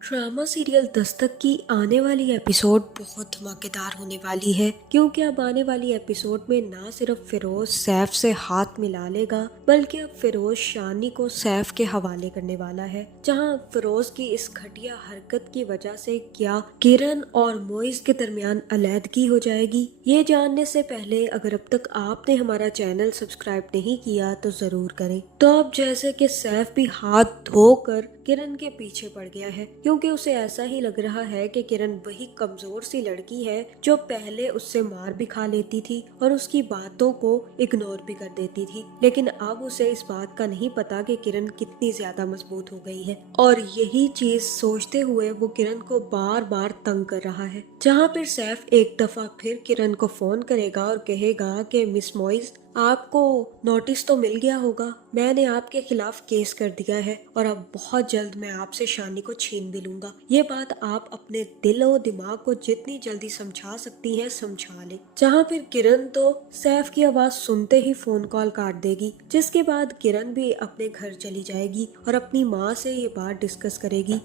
Drama serial Dastak की आने वाली एपिसोड बहुत धमाकेदार होने वाली है, क्योंकि अब आने वाली एपिसोड में ना सिर्फ फिरोज सैफ से हाथ मिला लेगा, बल्कि अब फिरोज शानी को सैफ के हवाले करने वाला है। जहां फिरोज की इस घटिया हरकत की वजह से क्या किरण और मोइज के दरमियान अलैदगी हो जाएगी, ये जानने से पहले अगर अब तक आपने हमारा चैनल सब्सक्राइब नहीं किया तो जरूर करें। तो अब जैसे कि सैफ भी हाथ धोकर किरण के पीछे पड़ गया है, क्योंकि उसे ऐसा ही लग रहा है कि किरण वही कमजोर सी लड़की है जो पहले उससे मार भी खा लेती थी और उसकी बातों को इग्नोर भी कर देती थी। लेकिन अब उसे इस बात का नहीं पता कि किरण कितनी ज्यादा मजबूत हो गई है, और यही चीज सोचते हुए वो किरण को बार बार तंग कर रहा है। जहाँ फिर सैफ एक दफा फिर किरण को फोन करेगा और कहेगा कि मिस मॉइज, आपको नोटिस तो मिल गया होगा, मैंने आपके खिलाफ केस कर दिया है और अब बहुत जल्द मैं आपसे शानी को छीन भी लूंगा। ये बात आप अपने दिल और दिमाग को जितनी जल्दी समझा सकती हैं समझा ले। जहाँ फिर किरण तो सैफ की आवाज सुनते ही फोन कॉल काट देगी, जिसके बाद किरण भी अपने घर चली जाएगी और अपनी माँ से ये बात डिस्कस करेगी।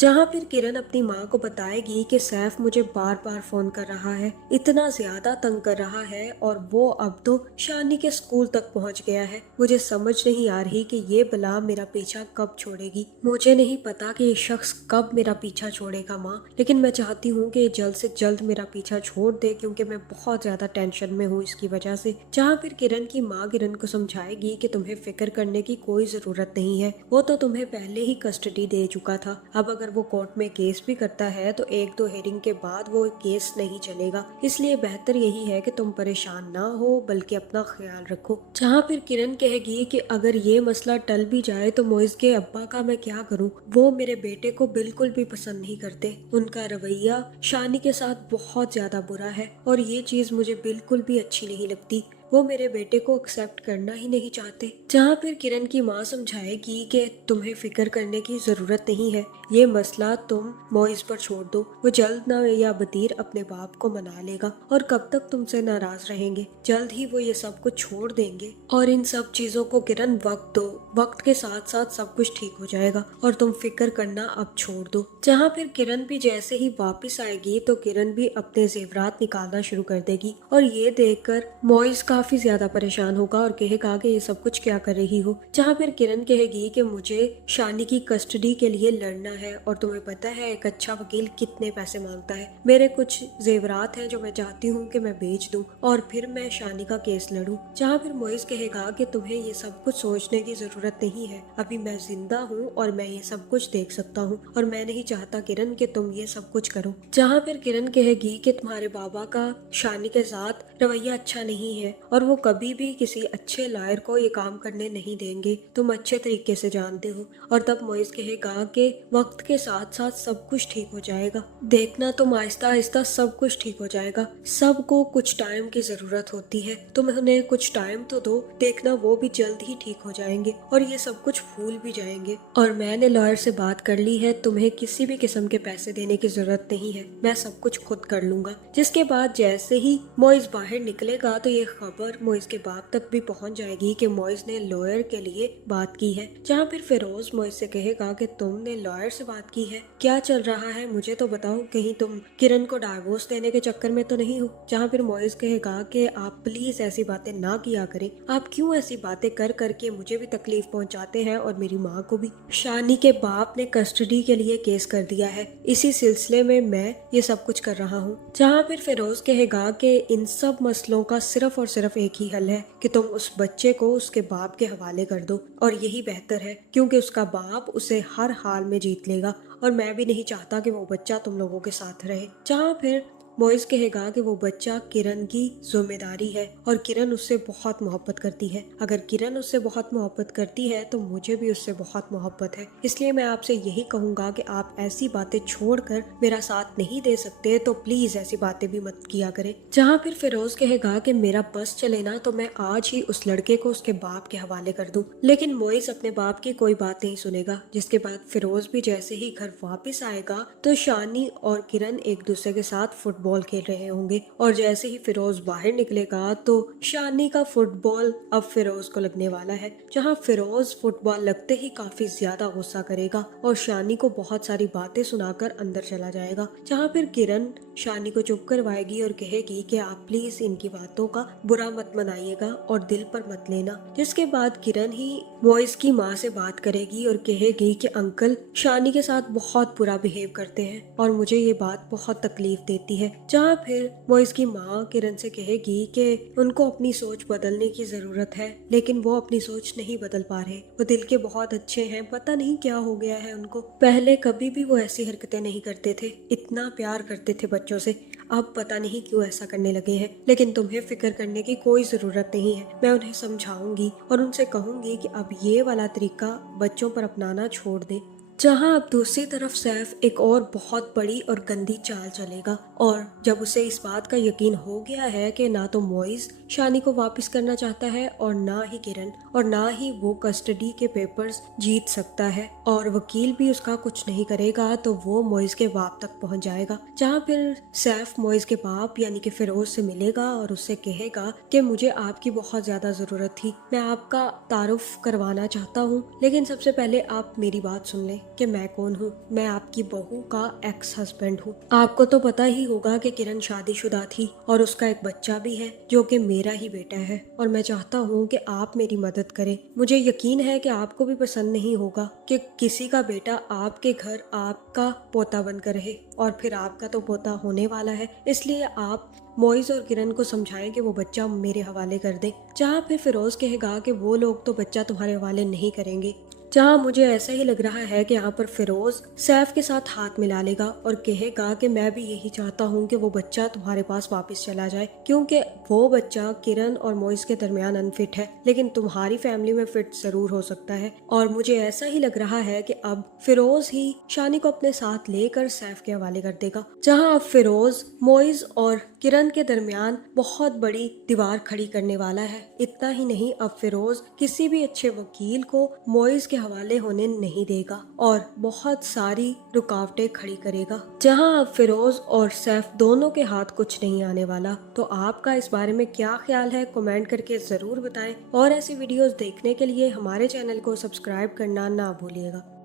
जहाँ फिर किरण अपनी माँ को बताएगी कि सैफ मुझे बार बार फोन कर रहा है, इतना ज्यादा तंग कर रहा है और वो अब तो शानी के स्कूल तक पहुँच गया है। मुझे समझ नहीं आ रही कि ये बला मेरा पीछा कब छोड़ेगी। मुझे नहीं पता कि ये शख्स कब मेरा पीछा छोड़ेगा माँ, लेकिन मैं चाहती हूँ कि ये जल्द से जल्द मेरा पीछा छोड़ दे, क्योंकि मैं बहुत ज्यादा टेंशन में हूँ इसकी वजह से। जहाँ फिर किरण की माँ किरण को समझाएगी कि तुम्हें फिक्र करने की कोई जरूरत नहीं है, वो तो तुम्हें पहले ही कस्टडी दे चुका था। अब अगर वो कोर्ट में केस भी करता है तो एक दो हेयरिंग के बाद वो केस नहीं चलेगा, इसलिए बेहतर यही है कि तुम परेशान ना हो बल्कि अपना ख्याल रखो। जहाँ फिर किरण कहेगी कि अगर ये मसला टल भी जाए तो मोइज के अब्बा का मैं क्या करूँ, वो मेरे बेटे को बिल्कुल भी पसंद नहीं करते, उनका रवैया शानी के साथ बहुत ज्यादा बुरा है और ये चीज मुझे बिल्कुल भी अच्छी नहीं लगती, वो मेरे बेटे को एक्सेप्ट करना ही नहीं चाहते। जहाँ फिर किरण की माँ समझाएगी कि तुम्हें फिक्र करने की जरूरत नहीं है, ये मसला तुम मोइज पर छोड़ दो, वो जल्द ना या बदीर अपने बाप को मना लेगा और कब तक तुमसे नाराज रहेंगे, जल्द ही वो ये सब कुछ छोड़ देंगे और इन सब चीजों को किरण वक्त दो, वक्त के साथ साथ सब कुछ ठीक हो जाएगा और तुम फिक्र करना अब छोड़ दो। जहाँ फिर किरण भी जैसे ही वापस आएगी तो किरण भी अपने जेवरात निकालना शुरू कर देगी और ये देखकर मोइज काफी ज्यादा परेशान होगा और कहेगा कि ये सब कुछ क्या कर रही हो। जहाँ फिर किरण कहेगी कि मुझे शानी की कस्टडी के लिए लड़ना है और तुम्हें पता है एक अच्छा वकील कितने पैसे मांगता है, मेरे कुछ जेवरात हैं जो मैं चाहती हूँ कि मैं बेच दूं और फिर मैं शानी का केस लड़ूं। जहाँ फिर मोइज कहेगा कि तुम्हें ये सब कुछ सोचने की जरूरत नहीं है, अभी मैं जिंदा हूँ और मैं ये सब कुछ देख सकता हूँ और मैं नहीं चाहता किरण कि तुम ये सब कुछ करो। जहाँ फिर किरण कहेगी कि तुम्हारे बाबा का शानी के साथ रवैया अच्छा नहीं है और वो कभी भी किसी अच्छे लॉयर को ये काम करने नहीं देंगे, तुम अच्छे तरीके से जानते हो। और तब मोइज कहेगा कि वक्त के साथ साथ सब कुछ ठीक हो जाएगा, देखना तुम आहिस्ता आहिस्ता सब कुछ ठीक हो जाएगा, सबको कुछ टाइम की जरूरत होती है, तुम उन्हें कुछ टाइम तो दो, देखना वो भी जल्द ही ठीक हो जाएंगे और ये सब कुछ भूल भी जाएंगे। और मैंने लॉयर से बात कर ली है, तुम्हें किसी भी किस्म के पैसे देने की जरूरत नहीं है, मैं सब कुछ खुद कर लूंगा। जिसके बाद जैसे ही मोइज बाहर निकलेगा तो ये खबर मोइज के बाप तक भी पहुंच जाएगी कि मोइज ने लॉयर के लिए बात की है। जहाँ फिर फिरोज मोइज से कहेगा कि तुमने लॉयर से बात की है, क्या चल रहा है मुझे तो बताओ, कहीं तुम किरण को डाइवोर्स देने के चक्कर में तो नहीं हो। जहाँ फिर मोइज कहेगा कि आप प्लीज ऐसी बातें ना किया करें, आप क्यों ऐसी बातें कर करके मुझे भी तकलीफ पहुंचाते हैं और मेरी माँ को भी। शानी के बाप ने कस्टडी के लिए केस कर दिया है, इसी सिलसिले में मैं ये सब कुछ कर रहा हूँ। जहाँ फिर फिरोज कहेगा कि इन सब मसलों का सिर्फ और सिर्फ एक ही हल है कि तुम उस बच्चे को उसके बाप के हवाले कर दो और यही बेहतर है, क्योंकि उसका बाप उसे हर हाल में जीत लेगा और मैं भी नहीं चाहता कि वो बच्चा तुम लोगों के साथ रहे। जहाँ फिर मोइज कहेगा कि वो बच्चा किरण की जिम्मेदारी है और किरण उससे बहुत मोहब्बत करती है, अगर किरण उससे बहुत मोहब्बत करती है तो मुझे भी उससे बहुत मोहब्बत है, इसलिए मैं आपसे यही कहूंगा कि आप ऐसी बातें छोड़कर मेरा साथ नहीं दे सकते तो प्लीज ऐसी बातें भी मत किया करें। जहाँ फिर फिरोज कहेगा कि मेरा बस चले ना तो मैं आज ही उस लड़के को उसके बाप के हवाले कर दूं, लेकिन मोइज अपने बाप की कोई बात नहीं सुनेगा। जिसके बाद फिरोज भी जैसे ही घर वापस आएगा तो शानी और किरण एक दूसरे के साथ फुटबॉल फुटबॉल खेल रहे होंगे और जैसे ही फिरोज बाहर निकलेगा तो शानी का फुटबॉल अब फिरोज को लगने वाला है, जहां फिरोज फुटबॉल लगते ही काफी ज्यादा गुस्सा करेगा और शानी को बहुत सारी बातें सुनाकर अंदर चला जाएगा, जहां फिर किरण शानी को चुप करवाएगी और कहेगी कि आप प्लीज इनकी बातों का बुरा मत मनाइएगा और दिल पर मत लेना। जिसके बाद किरण ही मॉइस की माँ से बात करेगी और कहेगी कि अंकल शानी के साथ बहुत बुरा बिहेव करते हैं और मुझे ये बात बहुत तकलीफ देती है। जहाँ फिर मॉइस की माँ किरण से कहेगी कि उनको अपनी सोच बदलने की जरूरत है, लेकिन वो अपनी सोच नहीं बदल पा रहे। वो दिल के बहुत अच्छे हैं, पता नहीं क्या हो गया है उनको। पहले कभी भी वो ऐसी हरकतें नहीं करते थे, इतना प्यार करते थे बच्चों से, अब पता नहीं क्यों ऐसा करने लगे हैं। लेकिन तुम्हें फिक्र करने की कोई जरूरत नहीं है, मैं उन्हें समझाऊंगी और उनसे कहूंगी कि अब ये वाला तरीका बच्चों पर अपनाना छोड़ दे। जहां अब दूसरी तरफ सैफ एक और बहुत बड़ी और गंदी चाल चलेगा और जब उसे इस बात का यकीन हो गया है कि ना तो मॉइस शानी को वापस करना चाहता है और ना ही किरण और ना ही वो कस्टडी के पेपर्स जीत सकता है और वकील भी उसका कुछ नहीं करेगा, तो वो मॉइस के बाप तक पहुंच जाएगा। जहां फिर सैफ मॉइस के बाप यानी कि फिरोज से मिलेगा और उससे कहेगा कि मुझे आपकी बहुत ज्यादा जरूरत थी, मैं आपका तारुफ करवाना चाहता हूँ, लेकिन सबसे पहले आप मेरी बात सुन लें कि मैं कौन हूँ। मैं आपकी बहू का एक्स हस्बैंड हूँ। आपको तो पता ही होगा कि किरण शादीशुदा थी और उसका एक बच्चा भी है जो कि मेरा ही बेटा है और मैं चाहता हूँ कि आप मेरी मदद करें। मुझे यकीन है कि आपको भी पसंद नहीं होगा कि किसी का बेटा आपके घर आपका पोता बनकर रहे और फिर आपका तो पोता होने वाला है, इसलिए आप मॉइस और किरण को समझाएं कि वो बच्चा मेरे हवाले कर दे। जहाँ फिर फिरोज कहेगा कि वो लोग तो बच्चा तुम्हारे हवाले नहीं करेंगे। जहाँ मुझे ऐसा ही लग रहा है कि यहाँ पर फिरोज सैफ के साथ हाथ मिला लेगा और कहेगा कि मैं भी यही चाहता हूँ कि वो बच्चा तुम्हारे पास वापस चला जाए, क्योंकि वो बच्चा किरण और मॉइस के दरमियान अनफिट है, लेकिन तुम्हारी फैमिली में फिट जरूर हो सकता है। और मुझे ऐसा ही लग रहा है कि अब फिरोज ही शानी को अपने साथ लेकर सैफ के हवाले कर देगा। जहाँ अब फिरोज मॉइस और किरण के दरमियान बहुत बड़ी दीवार खड़ी करने वाला है। इतना ही नहीं, अब फिरोज किसी भी अच्छे वकील को मॉइस के हवाले होने नहीं देगा और बहुत सारी रुकावटें खड़ी करेगा। जहां अब फिरोज और सैफ दोनों के हाथ कुछ नहीं आने वाला। तो आपका इस बारे में क्या ख्याल है, कमेंट करके जरूर बताएं और ऐसी वीडियोस देखने के लिए हमारे चैनल को सब्सक्राइब करना ना भूलिएगा।